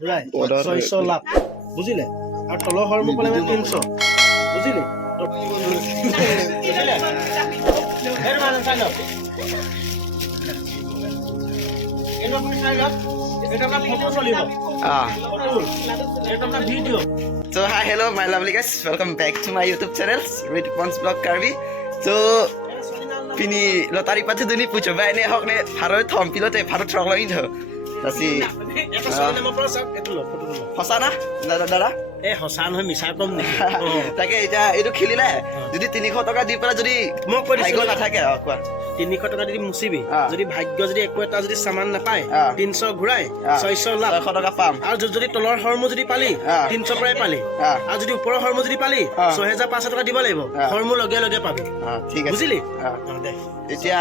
ঘূৰাই 600 লাভ বুজিলে আৰু তলৰ হৰমুখ পালে 300 বুজিলে So hi, hello my lovely guys, welcome back to my YouTube channel with Pons Vlog Karvi. So pini lotari pati duni pucho ba ne hok ne pharo thom pilote pharo trok lagi tho tasi hosana dada এ হসান হয় মিছা কম নে তাকে এটা এটো খেলিলে যদি 300 টাকা দি পেলা যদি মই কৈ ভাগ্য না থাকে কোৱা 300 টাকা দি মুছিবি যদি ভাগ্য যদি একো এটা যদি সামান নাপায় 300 ঘুৰাই 600 লাভ 600 টাকা পাম আৰু যদি তলৰ হৰমু যদি পালি 300 পৰাই পালি আৰু যদি ওপৰৰ হৰমু যদি পালি 6500 টাকা দিব লাগিব হৰমু লগে লগে পাবি ঠিক আছে বুজিলি এতিয়া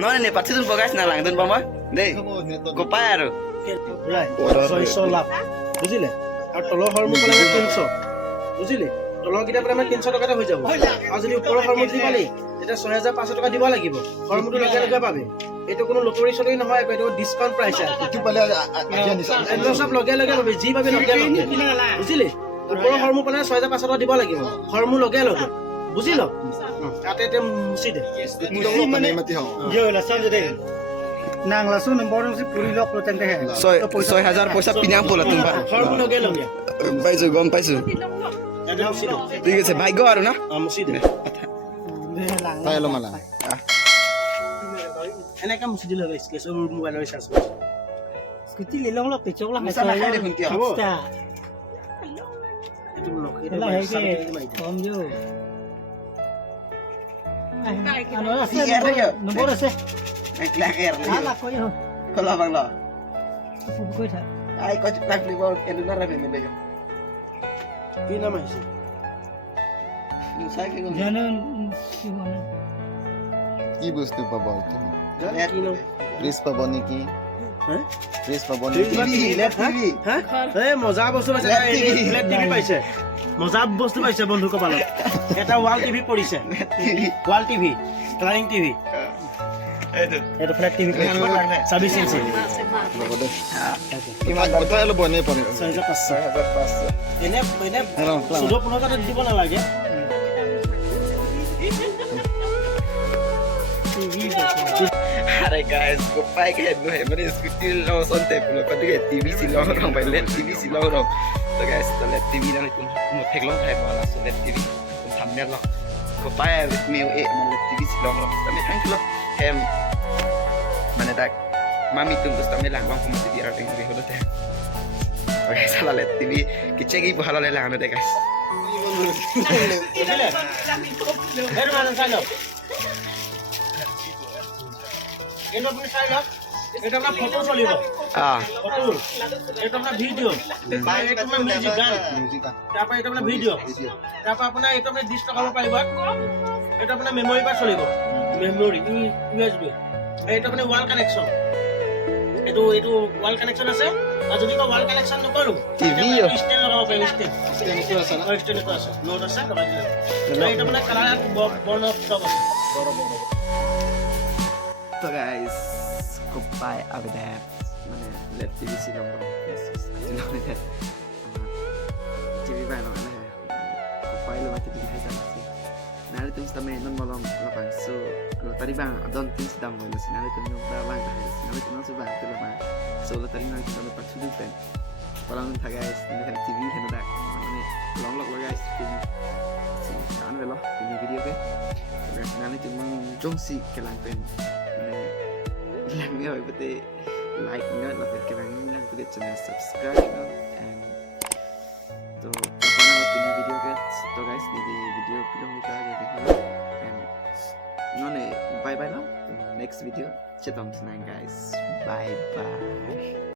নহয় নে পাতি দুন বগাইছ না লাং দুন বামা দেই গোপাই আৰু 600 লাভ বুজিলে আৰু তলৰ হৰমু পালে 300 বুজিলি তলৰ কিটা পালে 300 টকাতে হৈ যাব আৰু যদি ওপৰৰ হৰমু যদি পালি তেতিয়া 6500 টকা দিব লাগিব হৰমুটো লগে লগে পাবি এইটো কোনো লটাৰী চটাৰী নহয় এইটো ডিসকাউন্ট প্ৰাইস ইটো পালে আজি আনিছা এটো সব লগে লগে পাবি যি পাবি লগে লগে বুজিলি ওপৰৰ হৰমু পালে 6500 টকা দিব লাগিব হৰমু লগে লগে বুজিল তাতে তে মুছি দে মুছি মানে মাতি হ ইও লাসন দে nang langsung nembor si puri lok lo tente he 6000 পইচা পিনাম পলা তুমি হৰমু লগে লগে পাইছো গম পাইছো এটা মুছি দে ঠিক আছে ভাগ্য আৰু না মুছি দে তাই লো মালা এনেকা মুছি দিলে স্কেচ মোবাইলৰ recharge Skuti lelong lo pecok lah Masa nak ada pun kia. Kita. itu lok itu Lah hege. Om jo. Ano lah Iya, iya. nombor ase. Lang air Ala ko yo. kalau bang lo Apa ko tha. ai ko cepat beli bau itu na rabe me dega কি নাম আহিছে saya ke gum Jana si mana. কি বস্তু পাব তুমি কি নাম please পাব নেকি হে প্লিজ পাব TV TV হা এ মজা বস্তু পাইছে ফ্লেট টিভি পাইছে মজা বস্তু পাইছে বন্ধু কপালত এটা ওয়াল টিভি পৰিছে ওয়াল টিভি ক্লাইং টিভি এটা ফ্লেট টিভি 26 ইঞ্চি কিমান কথা ল'ব নে পৰে 6500 এনে 14 টাকা দিব নালাগে Hai guys, gopai ke no he mane scooty lo sonte pulo kan ke TV silo rong bai let TV silo rong. So guys, to let TV na kun mo thek long thai pala so let TV kun thamne lo. Gopai with me e man let TV silo rong. Tame ang kilo hem mane tak mami tum bus tame lang bang ko ti ara ting bi hodo te. Okay, sala let TV kiche gi bhala le lang de guys. এর মানে চাইলো এটা আপনি চাইলো এটা আপনার photo চলিব photo এটা আপনার ভিডিও এটা আপনার মিউজিক গান তারপর এটা আপনার ভিডিও তারপর আপনার এটা আপনি ডিশ লগাব পাৰিব এটা আপনার মেমরি পা চলিব মেমরি ইউএসবি এটা আপনার ওয়াল কানেকশন এটো ওয়াল কানেকশন আছে আর যদি ওয়াল কানেকশন নকৰো TV স্ট্যান্ড লগাব পাৰিব স্ট্যান্ড তো আছে না স্ট্যান্ড তো আছে নোট আছে লগাই দিলে এটা আপনার কালার বর্ণ সব আছে So guys, goodbye over there. Mana let TV silo rong. TV ba lo na. Goodbye lo mati TV hai sa. Nari tum sta me non molong lapang so lo tadi bang adon tim sedang mo lo sinari tum no ba bang hai sinari tum no so bang tu lapang so lo tadi nari tum lo pak sudu pen walang tha guys ini kan TV hen da mane long lo guys ini si kan velo ini video ke guys nari tum jong si ke lang pen lang nyo pati like nyo lapit ke lang lang pati channel subscribe nyo and to apa nama punya video to guys di video belum kita lagi and none bye bye now next video cetong senang guys bye bye